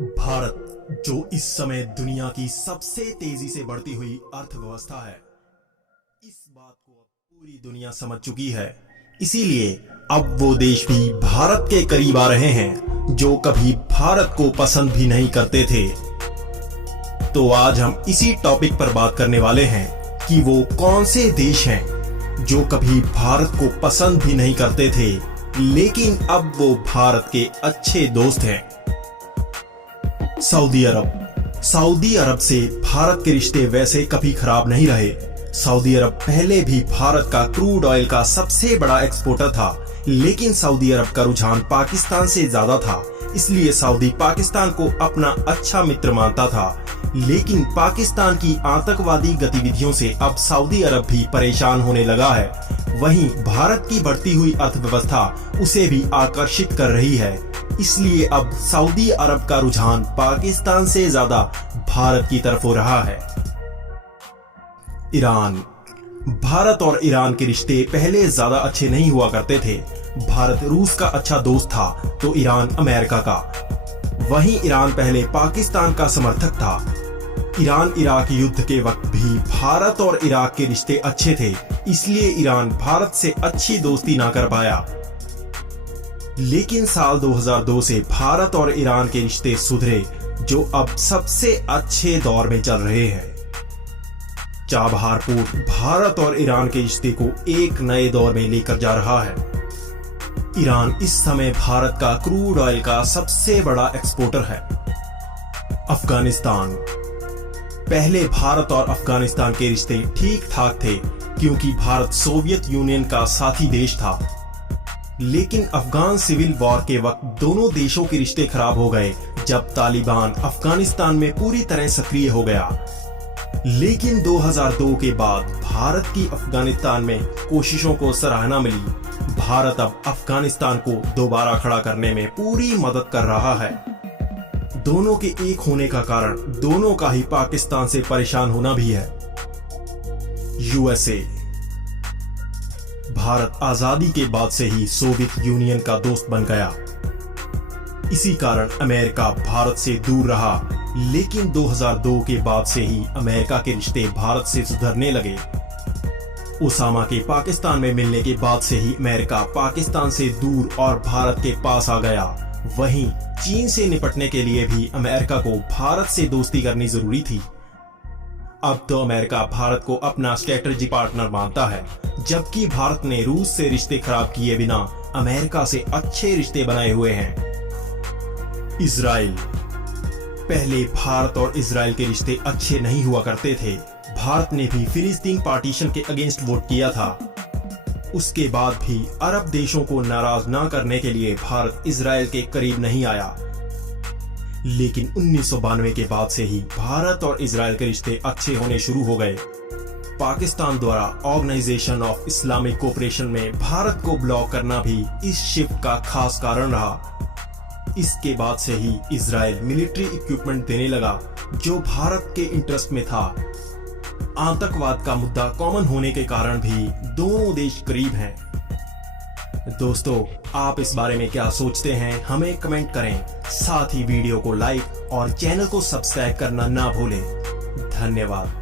भारत जो इस समय दुनिया की सबसे तेजी से बढ़ती हुई अर्थव्यवस्था है, इस बात को अब पूरी दुनिया समझ चुकी है। इसीलिए अब वो देश भी भारत के करीब आ रहे हैं जो कभी भारत को पसंद भी नहीं करते थे। तो आज हम इसी टॉपिक पर बात करने वाले हैं कि वो कौन से देश हैं जो कभी भारत को पसंद भी नहीं करते थे, लेकिन अब वो भारत के अच्छे दोस्त हैं। सऊदी अरब से भारत के रिश्ते वैसे कभी खराब नहीं रहे। सऊदी अरब पहले भी भारत का क्रूड ऑयल का सबसे बड़ा एक्सपोर्टर था, लेकिन सऊदी अरब का रुझान पाकिस्तान से ज्यादा था, इसलिए सऊदी पाकिस्तान को अपना अच्छा मित्र मानता था। लेकिन पाकिस्तान की आतंकवादी गतिविधियों से अब सऊदी अरब भी परेशान होने लगा है। वहीं भारत की बढ़ती हुई अर्थव्यवस्था उसे भी आकर्षित कर रही है, इसलिए अब सऊदी अरब का रुझान पाकिस्तान से ज्यादा भारत की तरफ हो रहा है। ईरान। भारत और ईरान के रिश्ते पहले ज्यादा अच्छे नहीं हुआ करते थे। भारत रूस का अच्छा दोस्त था तो ईरान अमेरिका का। वहीं ईरान पहले पाकिस्तान का समर्थक था। ईरान इराक युद्ध के वक्त भी भारत और इराक के रिश्ते अच्छे थे, इसलिए ईरान भारत से अच्छी दोस्ती ना कर पाया। लेकिन साल 2002 से भारत और ईरान के रिश्ते सुधरे, जो अब सबसे अच्छे दौर में चल रहे हैं। चाबहार पोर्ट भारत और ईरान के रिश्ते को एक नए दौर में लेकर जा रहा है। ईरान इस समय भारत का क्रूड ऑयल का सबसे बड़ा एक्सपोर्टर है। अफगानिस्तान। पहले भारत और अफगानिस्तान के रिश्ते ठीक ठाक थे, क्योंकि भारत सोवियत यूनियन का साथी देश था। लेकिन अफगान सिविल वॉर के वक्त दोनों देशों के रिश्ते खराब हो गए, जब तालिबान अफगानिस्तान में पूरी तरह सक्रिय हो गया। लेकिन 2002 के बाद भारत की अफगानिस्तान में कोशिशों को सराहना मिली। भारत अब अफगानिस्तान को दोबारा खड़ा करने में पूरी मदद कर रहा है। दोनों के एक होने का कारण दोनों का ही पाकिस्तान से परेशान होना भी है। यूएसए। भारत आजादी के बाद से ही सोवियत यूनियन का दोस्त बन गया। इसी कारण अमेरिका भारत से दूर रहा, लेकिन 2002 के बाद से ही अमेरिका के रिश्ते भारत से सुधरने लगे। ओसामा के पाकिस्तान में मिलने के बाद से ही अमेरिका पाकिस्तान से दूर और भारत के पास आ गया। वहीं चीन से निपटने के लिए भी अमेरिका को भारत से दोस्ती करनी जरूरी थी। अब तो अमेरिका भारत को अपना स्ट्रेटेजी पार्टनर मानता है, जबकि भारत ने रूस से रिश्ते खराब किए बिना अमेरिका से अच्छे रिश्ते बनाए हुए हैं। इजराइल। पहले भारत और इजराइल के रिश्ते अच्छे नहीं हुआ करते थे। भारत ने भी फिलिस्तीन पार्टीशन के अगेंस्ट वोट किया था। उसके बाद भी अरब देशों को नाराज न करने के लिए भारत इजराइल के करीब नहीं आया। लेकिन 1992 के बाद से ही भारत और इजराइल के रिश्ते अच्छे होने शुरू हो गए। पाकिस्तान द्वारा ऑर्गेनाइजेशन ऑफ इस्लामिक कोऑपरेशन में भारत को ब्लॉक करना भी इस शिफ्ट का खास कारण रहा। इसके बाद से ही इजराइल मिलिट्री इक्विपमेंट देने लगा, जो भारत के इंटरेस्ट में था। आतंकवाद का मुद्दा कॉमन होने के कारण भी दोनों देश करीब हैं। दोस्तों, आप इस बारे में क्या सोचते हैं, हमें कमेंट करें। साथ ही वीडियो को लाइक और चैनल को सब्सक्राइब करना ना भूलें। धन्यवाद।